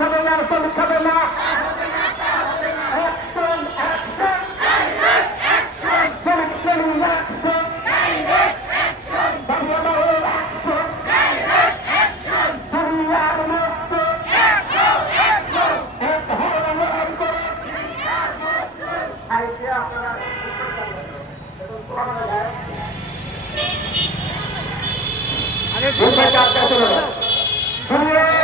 হবে না পরীক্ষা হবে না। Action action action action action দুনিয়া কাজ করতে হবে